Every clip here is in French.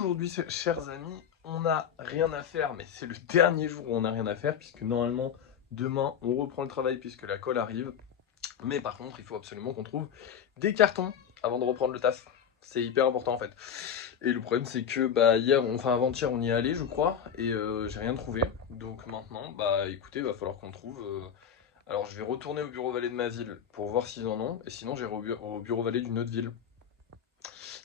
Aujourd'hui, chers amis, on n'a rien à faire, mais c'est le dernier jour où on n'a rien à faire, puisque normalement, demain, on reprend le travail puisque la colle arrive. Mais par contre, il faut absolument qu'on trouve des cartons avant de reprendre le taf. C'est hyper important en fait. Et le problème, c'est que hier, enfin avant-hier, on y est allé, je crois, et j'ai rien trouvé. Donc maintenant, écoutez, va falloir qu'on trouve. Alors, je vais retourner au bureau Vallée de ma ville pour voir s'ils en ont, et sinon, j'irai au bureau Vallée d'une autre ville.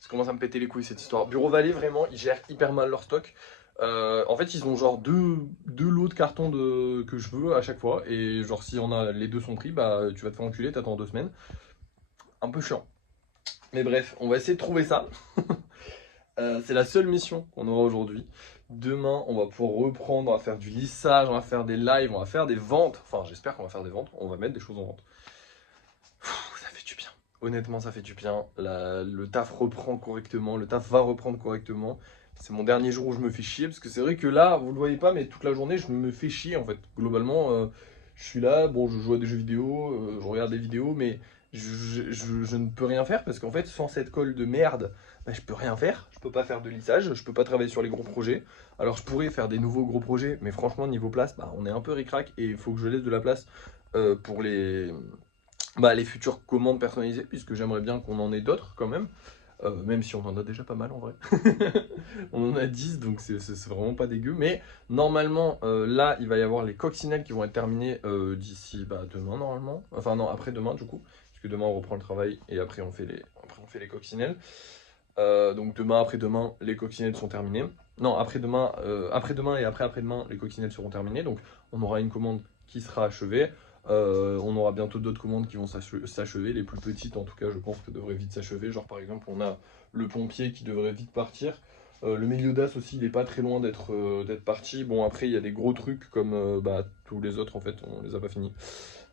Ça commence à me péter les couilles cette histoire. Bureau Vallée, vraiment, ils gèrent hyper mal leur stock. En fait, ils ont genre deux lots de cartons que je veux à chaque fois. Et genre, si les deux sont pris, tu vas te faire enculer, t'attends 2 semaines. Un peu chiant. Mais bref, on va essayer de trouver ça. C'est la seule mission qu'on aura aujourd'hui. Demain, on va pouvoir reprendre, on va faire du lissage, on va faire des lives, on va faire des ventes. Enfin, j'espère qu'on va faire des ventes. On va mettre des choses en vente. Ça fait du bien. Honnêtement, ça fait du bien. Le taf reprend correctement, le taf va reprendre correctement. C'est mon dernier jour où je me fais chier, parce que c'est vrai que là, vous le voyez pas, mais toute la journée, je me fais chier en fait. Globalement, je suis là, bon, je joue à des jeux vidéo, je regarde des vidéos, mais je ne peux rien faire, parce qu'en fait, sans cette colle de merde, je peux rien faire. Je peux pas faire de lissage, je peux pas travailler sur les gros projets. Alors, je pourrais faire des nouveaux gros projets, mais franchement, niveau place, on est un peu ric-rac, et il faut que je laisse de la place pour les futures commandes personnalisées, puisque j'aimerais bien qu'on en ait d'autres quand même. Même si on en a déjà pas mal en vrai. On en a 10, donc c'est vraiment pas dégueu. Mais normalement, là, il va y avoir les coccinelles qui vont être terminées d'ici demain normalement. Enfin non, après-demain du coup. Parce que demain on reprend le travail et après on fait les coccinelles. Donc demain, après-demain, les coccinelles sont terminées. Non, après-demain et après-demain, les coccinelles seront terminées. Donc on aura une commande qui sera achevée. On aura bientôt d'autres commandes qui vont s'achever, les plus petites en tout cas je pense que devraient vite s'achever, genre par exemple on a le pompier qui devrait vite partir, le Méliodas aussi il est pas très loin d'être parti, bon après il y a des gros trucs comme tous les autres en fait on les a pas finis.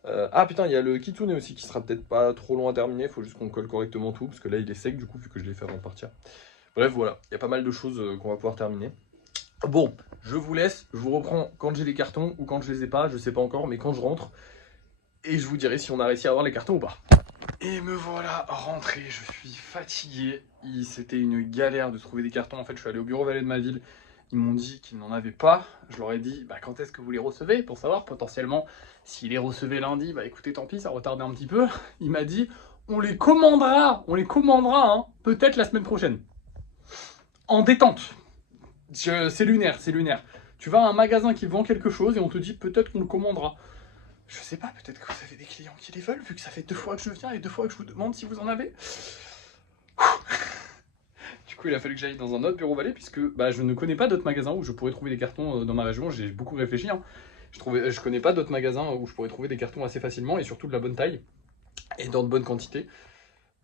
Ah putain il y a le Kitsune aussi qui sera peut-être pas trop loin à terminer, faut juste qu'on colle correctement tout parce que là il est sec du coup vu que je l'ai fait avant de partir. Bref voilà, il y a pas mal de choses qu'on va pouvoir terminer. Bon, je vous laisse, je vous reprends quand j'ai les cartons ou quand je les ai pas, je sais pas encore, mais quand je rentre. Et je vous dirai si on a réussi à avoir les cartons ou pas. Et me voilà rentré, je suis fatigué. C'était une galère de trouver des cartons. En fait, je suis allé au bureau Vallée de ma ville. Ils m'ont dit qu'ils n'en avaient pas. Je leur ai dit, quand est-ce que vous les recevez? Pour savoir potentiellement s'ils les recevaient lundi. Écoutez, tant pis, ça retardait un petit peu. Il m'a dit, on les commandera, hein, peut-être la semaine prochaine. En détente. C'est lunaire, c'est lunaire. Tu vas à un magasin qui vend quelque chose et on te dit, peut-être qu'on le commandera. Je sais pas, peut-être que vous avez des clients qui les veulent, vu que ça fait 2 fois que je viens et 2 fois que je vous demande si vous en avez. Du coup, il a fallu que j'aille dans un autre bureau Vallée, puisque je ne connais pas d'autres magasins où je pourrais trouver des cartons dans ma région. J'ai beaucoup réfléchi. Hein. Je connais pas d'autres magasins où je pourrais trouver des cartons assez facilement et surtout de la bonne taille et dans de bonnes quantités.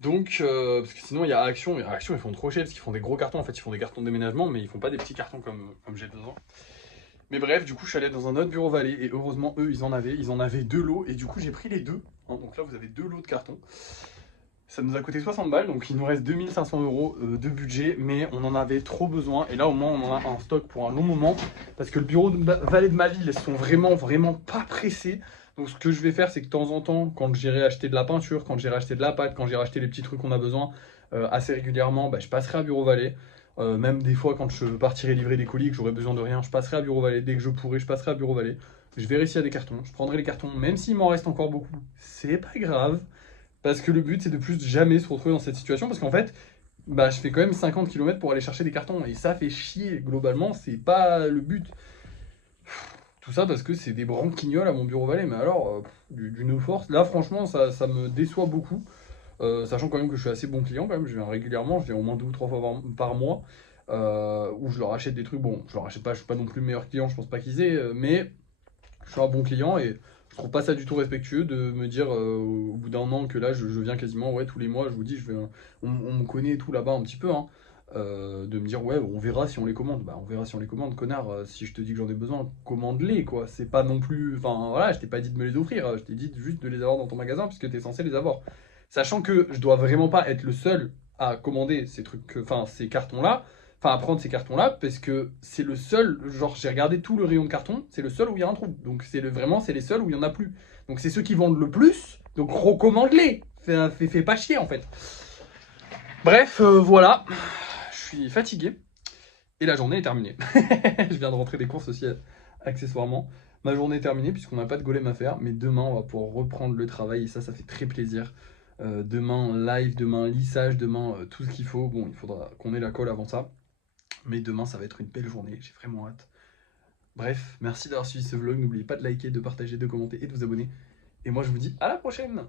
Donc, parce que sinon, il y a Action. Et Action, ils font trop chier parce qu'ils font des gros cartons. En fait, ils font des cartons de déménagement, mais ils font pas des petits cartons comme j'ai besoin. Mais bref, du coup, je suis allé dans un autre bureau Vallée et heureusement, eux, ils en avaient 2 lots et du coup, j'ai pris les 2. Hein, donc là, vous avez 2 lots de cartons. Ça nous a coûté 60 balles, donc il nous reste 2500 € de budget, mais on en avait trop besoin. Et là, au moins, on en a en stock pour un long moment parce que le bureau de Vallée de ma ville, ils sont vraiment pas pressés. Donc, ce que je vais faire, c'est que de temps en temps, quand j'irai acheter de la peinture, quand j'irai acheter de la pâte, quand j'irai acheter les petits trucs qu'on a besoin assez régulièrement, je passerai à bureau Vallée. Même des fois quand je partirai livrer des colis, que j'aurai besoin de rien, je passerai à bureau Vallée. Dès que je pourrai, je passerai à bureau Vallée. Je verrai s'il y a des cartons, je prendrai les cartons, même s'il m'en reste encore beaucoup. C'est pas grave, parce que le but c'est de plus jamais se retrouver dans cette situation, parce qu'en fait, je fais quand même 50 km pour aller chercher des cartons, et ça fait chier, globalement, c'est pas le but. Tout ça parce que c'est des branquignoles à mon bureau Vallée, mais alors, d'une force, là franchement, ça me déçoit beaucoup. Sachant quand même que je suis assez bon client, quand même, je viens régulièrement, je viens au moins 2 ou 3 fois par mois, où je leur achète des trucs, bon, je leur achète pas, je suis pas non plus le meilleur client, je pense pas qu'ils aient, mais je suis un bon client et je trouve pas ça du tout respectueux de me dire au bout d'un an que là je viens quasiment tous les mois, je vous dis, on me connaît et tout là-bas un petit peu, hein, de me dire ouais on verra si on les commande, on verra si on les commande, connard, si je te dis que j'en ai besoin, commande-les quoi, c'est pas non plus, enfin voilà, je t'ai pas dit de me les offrir, je t'ai dit juste de les avoir dans ton magasin puisque t'es censé les avoir. Sachant que je dois vraiment pas être le seul à commander ces trucs, ces cartons-là, à prendre ces cartons-là, parce que c'est le seul, genre j'ai regardé tout le rayon de carton, c'est le seul où il y a un trou. Donc vraiment, c'est les seuls où il y en a plus. Donc c'est ceux qui vendent le plus, donc recommande-les. Fais pas chier en fait. Bref, voilà, je suis fatigué. Et la journée est terminée. Je viens de rentrer des courses aussi accessoirement. Ma journée est terminée puisqu'on n'a pas de golem à faire, mais demain on va pouvoir reprendre le travail et ça fait très plaisir. Demain live, demain lissage, demain tout ce qu'il faut. Bon, il faudra qu'on ait la colle avant ça, mais demain ça va être une belle journée, j'ai vraiment hâte. Bref, merci d'avoir suivi ce vlog, n'oubliez pas de liker, de partager, de commenter et de vous abonner. Et moi je vous dis à la prochaine!